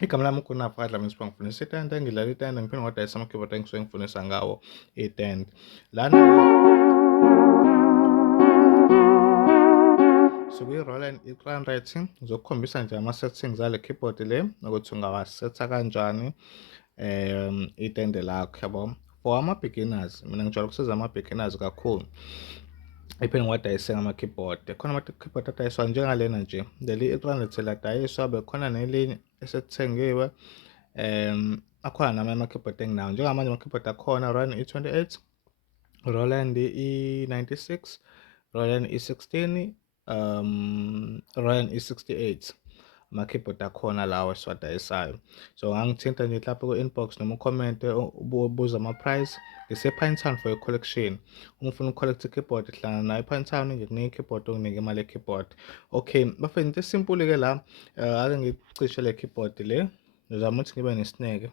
igama lami uGunapho Dlamini Sibongo ngifundisa itende, ngidlala itende, ngiphinde ngiwadayisa ama-keyboard engisuke ngifundisa ngawo itende. Lana sikuyi-Roland i-300 ngizokukhombisa nje ama-settings ale keyboard le ukuthi ungawasetha kanjani itende lakho yabo. For ama-beginners, mina ngijwayele ukusiza ama-beginners kakhulu, iphinde ngiwadayise ngama-keyboard. Khona ama-keyboard adayiswayo njengalena nje, leli i-300 ladayiswa, bekhona nelinye eselithengiwe. Akhona namanye ama-keyboard enginawo njengamanje ama-keyboard akhona Roland E28, Roland E96, Roland E16, Roland E68. Ama-keyboard akhona lawa esiwadayisayo. So ngangithinta nje lapho ku-inbox noma ukhomente ubuza ama-price. Ngise-Pinetown for i-collection. Uma ufuna uku-collect i-keyboard hlangana nayo e-Pinetown, ngikunika i-keyboard, unginike imali ye-keyboard. Okay, bafethu into esimpule-ke la, ake ngicishe le keyboard le, ngizama ukuthi ngibe nesineke.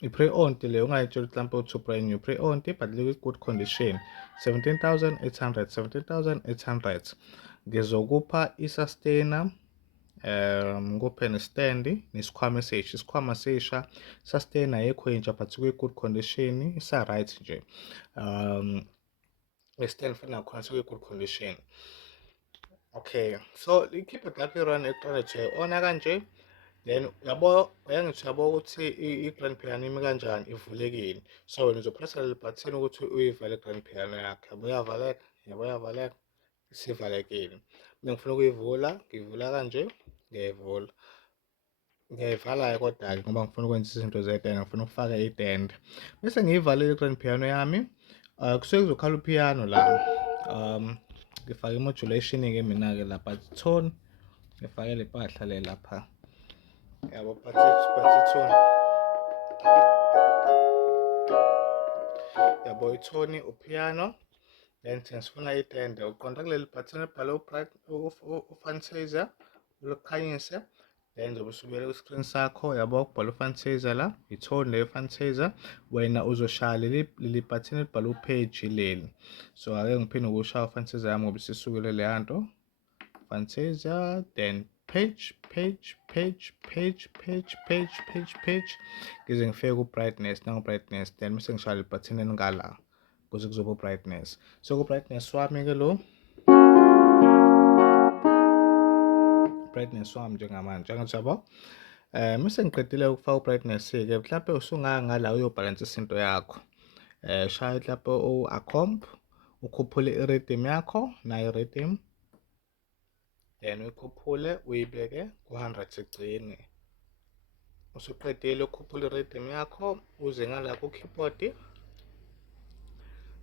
I-pre-owned le ungayitshela ukuthi mhlawumpe uthi brand new, pre-owned but good condition, 17,800, 17,800. Ngizokupha i-sustainer, ngikuphe nestand nesikhwama esisha. Isikhwama sisha, sustainer ayikho intsha but kwi-good condition, isa-right nje. I-stand futhi nakhona sikwi-good condition. Okay, so i-keyboard lakho i-Roland e-300 ona kanje. Then yabo, uyangithi yabo ukuthi i-grand piano imi kanjani, ivulekile. So wena uzopressa leli button ukuthi uyivale i-grand piano yakho. Yabo iyavaleka, yabo iyavaleka, isivalekile. Uma ngifuna ukuyivula, ngiyivula kanje, ngiyayivula. Ngiyayivala-ke kodwa-ke ngoba ngifuna ukwenza izinto zetende, ngifuna ukufaka itende. Bese ngiyivalile i-grand piano yami, kusuke kuzokhala upiano la. Ngifake i-modulation-ke mina-ke lapha, tone, ngifake le mpahla le lapha. Yabo, but i-tone, yabo i-tone, upiano, then sifuna itende. Uqonda kuleli button elibhalwe u-fantasia, ulikhanyise, then uzobe usubuyela kwi-screen sakho, yabo kubhala u-fantasia la, i-tone leyo fantasia. Wena uzoshaya leli button elibhalwe u-page leli. So ake ngiphinde ukushaya u-fantasia yami ngoba isisukile leya nto. Fantasia, then page. Ngize ngifike ku-brightness, nangu-brightness, then bese ngishaya le button elingala ukuze kuzoba u-brightness. So ku-brightness wami-ke lo, brightness wami njengamanje, njengathi yabo. Mase ngiqedile ukufaka u-brightness-ke, mhlawumpe usungangala uyobhalansisa into yakho. Shaya lapho u-accomp, ukhuphule i-rhythm yakho, nayo i-rhythm. Then uyikhuphule uyibeke ku-100 igcine. Usuqedile ukhuphula i-rhythm yakho, uze ngala ku-keyboard.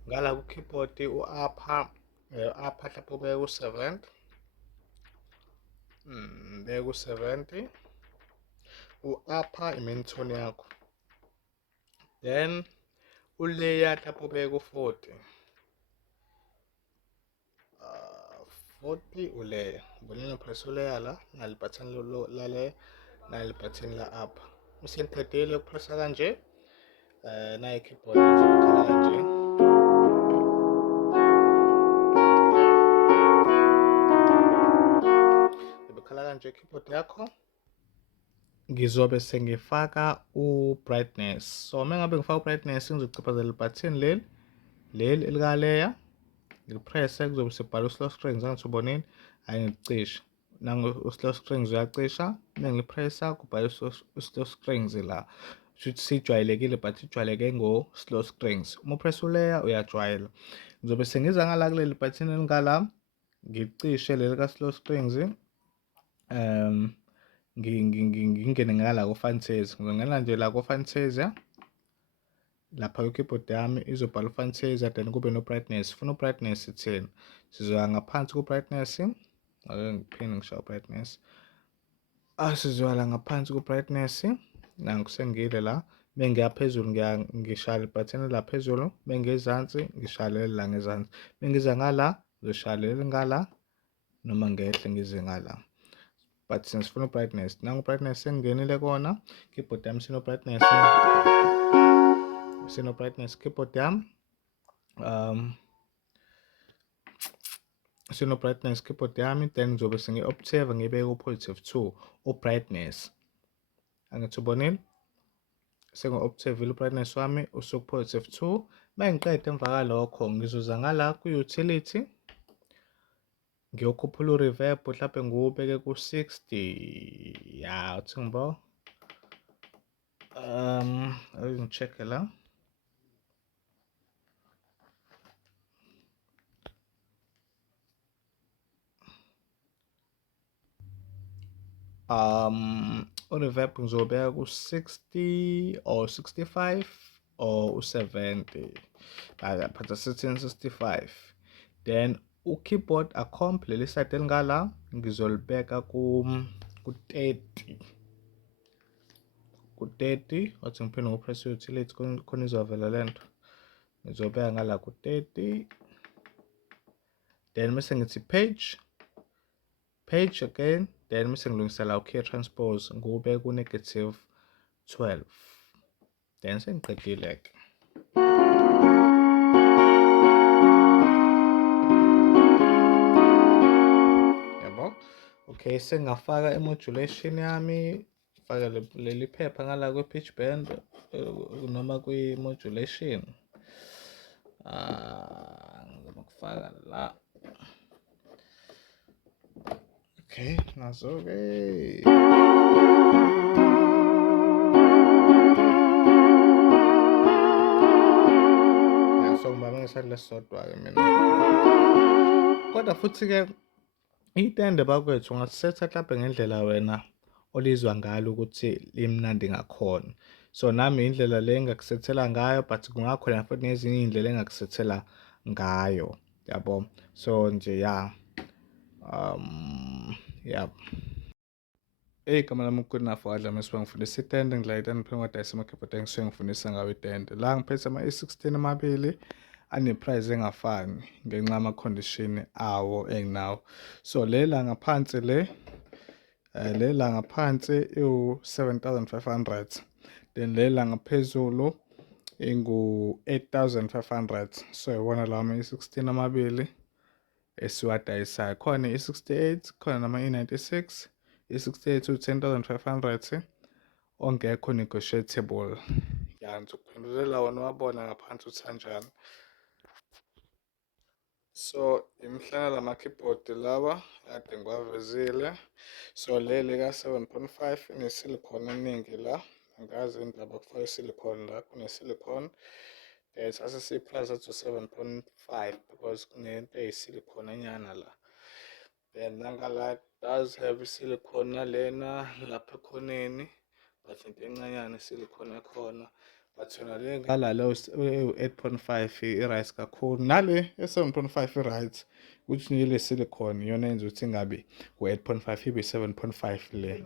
Ngala ku-keyboard u-upper lapho ubeke ku-70. Beke ku-70. U-upper i-main tone yakho. Then u-layer lapho ubeke ku-40. 40 u-layer. Ubonile press u-layer la, nali button lale, nali button la-up. Mase ngiqedile ukupressa kanje, nayi i-keyboard izokhala kanje. Ibekhala kanje i-keyboard yakho. Ngizobe sengifaka u-brightness. So uma ngabe ngifaka u-brightness, ngizochiphazela i-button leli elika-layer, ngilipresse, kuzobe sekubhala u-slow strings, angithi ubonile, hhayi ngilicishe. Nangu u-slow strings uyacisha, uma ngilipressa kubhala u-slow strings la. Shuthi sijwayelekile but ijwayeleke ngo-slow strings. Uma upress u-layer uyajwayela. Ngizobe sengiza ngala kuleli button elingala, ngicishe leli ka-slow strings, ngingene ngala ku-fantasia. Ngizongena nje la ku-fantasia, lapha kwi-keyboard yami izobhala u-fantasia, then kube no-brightness. Funa u-brightness ithini? Sizoya ngaphansi ku-brightness. Ake ngiphinde ngishaya u-brightness. Sizoya la ngaphansi ku-brightness. Nangu sengile la. Uma ngiya phezulu ngishaya i-button la phezulu. Uma ngezansi ngishaya leli la ngezansi. Uma ngiza ngala ngizoshaya leli ngala, noma ngehle ngize ngala. But sifuna u-brightness. Nangu u-brightness sengingenile kona. Keyboard yami sino-brightness. Sino-brightness keyboard yami. sino-brightness keyboard yami, then ngizobe sengi-observe ngibeke ku-+2 u-brightness. Angithi ubonile? Sengi-observe-ile u-brightness wami usuku-+2. Uma ngiqeda emva kwalokho ngizoza ngala ku-utility, ngiyokhuphula u-reverb, mhlampe ngiwubeke ku-60. Ya, uthi ngibo. Ngi-check-e la. U-reverb ngizobeka ku-60 or 65 or u-70. But asithini 65. Then u-keyboard accomp leli side elingala ngizolibeka ku-30. Ku-30, wathi ngiphinde ngopress utility khona izovela lento. Ngizobeka ngala ku-30. Then mase ngithi page again, then mase ngilungisela u-key transpose ngiwubeke ku-12. Then sengiqedile-ke. Yabo? Okay, sengafaka i-modulation yami, faka leli phepha ngala kwe-pitch bend noma kwi-modulation. Ngizama ukufaka la. Okay, nazo-ke. So ngibambe ngesandla esisodwa-ke mina. Kodwa futhi-ke itende bakwethu ungasisetha mhlampe ngendlela wena olizwa ngalo ukuthi limnandi ngakhona. So nami indlela le engakusethela ngayo, but kungakhona futhi nezinye iy'ndlela engakusethela ngayo, yabo. So nje ya, ya. Igama lami u-Good Enough Wadla Masiba, ngifundisa itende, ngidlala itende phela ngodayisa ama-keyboard engisuke ngifundisa ngawo itende. La ngiphethe ama-A16 amabili ane-price engafani ngenxa yama-condition awo enginawo. So lela ngaphansi lela ngaphansi iwu-7,500, then lela ngaphezulu ingu-8,500. So yibona lawa ama-A16 amabili esiwadayisayo. Khona i-68, khona nama-E96. I-68 u-10,500 ongekho negotiable. Ya, ngizokuphendulela wona wabona ngaphansi ukuthi kanjani. So imhlana lama-keyboard lawa kade ngiwavezile. So leli ka-7.5 ine-silicone eningi la, angazi indaba kufaka i-silicone la, kune-silicone. Sase si-plus athi 7.5 because kunento eyi-silicone enyana la. Then nangala does have i-silicone nalena lapha ekhoneni, but into encanyana i-silicone ekhona. But yona le ngala lo 8.5 i-right kakhulu. Nale e-7.5 i-right, ukuthi nile silicone yona yenza ukuthi ingabi u-8.5 ibe 7.5 le.